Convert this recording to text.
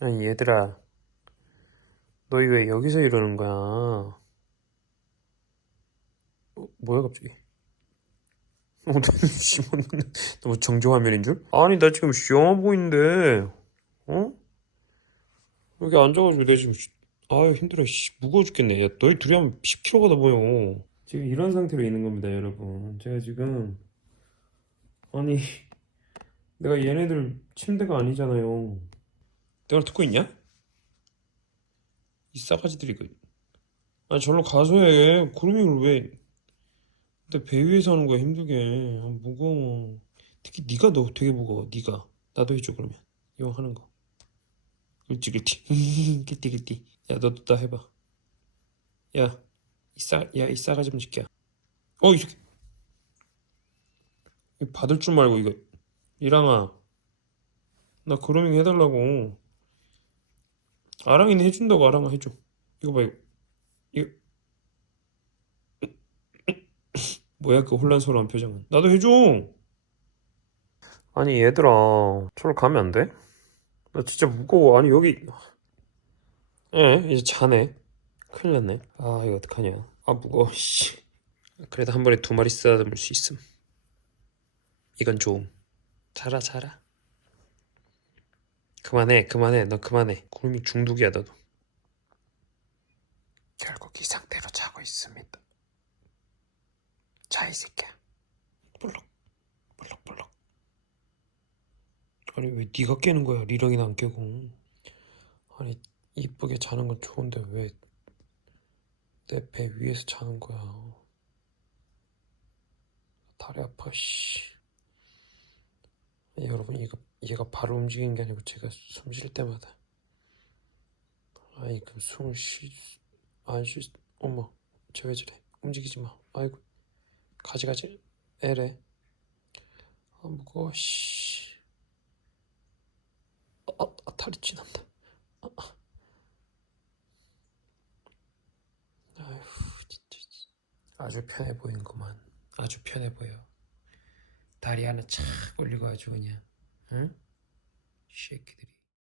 아니 얘들아. 너희 왜 여기서 이러는 거야? 어, 뭐야 갑자기? 어, 너무 정조 화면인 줄? 아니 나 지금 시험하 보이는데. 어? 여기 앉아가지고 내 지금 씨- 아유 힘들어. 씨 무거워 죽겠네. 야 너희 둘이 하면 10kg가 더 보여. 지금 이런 상태로 있는 겁니다 여러분. 제가 지금 아니 내가 얘네들 침대가 아니잖아요 내가 듣고 있냐? 이 싸가지들이 그 아니 절로 가서 해. 구름이를 왜. 내배 위에서 하는 거야 힘들게. 아, 무거워. 특히 네가 너 되게 무거워 네가. 나도 해줘 그러면. 이거 하는 거. 그렇지 그렇지. 그띠 그띠 야 너도 나 해봐. 야 이 싸 야 이 싸가지 좀 어이 새끼. 이거 받을 줄 말고 이거. 이랑아. 나 그루밍 해달라고 아랑이는 해준다고 아랑아 해줘. 이거 봐 이거 이거 뭐야 그 혼란스러운 표정은. 나도 해줘. 아니 얘들아. 저로 가면 안 돼? 나 진짜 무거워. 아니 여기. 에 이제 자네. 큰일 났네. 아 이거 어떡하냐. 아 무거워 씨. 그래도 한 번에 두 마리 쓰다듬을 수 있음. 이건 좋음. 자라 자라 그만해 그만해 너 그만해. 구름이 중독이야 너도. 결국 이 상태로 자고 있습니다. 자이 새끼야. 볼록 볼록 볼록. 아니 왜 네가 깨는 거야? 리랑이는 안 깨고. 아니 이쁘게 자는 건 좋은데 왜 내 배 위에서 자는 거야? 다리 아파 씨 여러분 이거 얘가 발을 움직이는 게 아니고 제가 숨 쉴 때마다. 아니 그럼 숨을 쉬안쉬 어머 쟤 왜 저래? 움직이지 마. 아이고 가지 가지. 애래 아 무거워 씨. 아, 아 다리 찌난다. 아, 아. 아휴 진짜. 아주 편해 보이는구만. 아주 편해 보여 다리 하나 착 올리고 아주 그냥 응? 이 새끼들이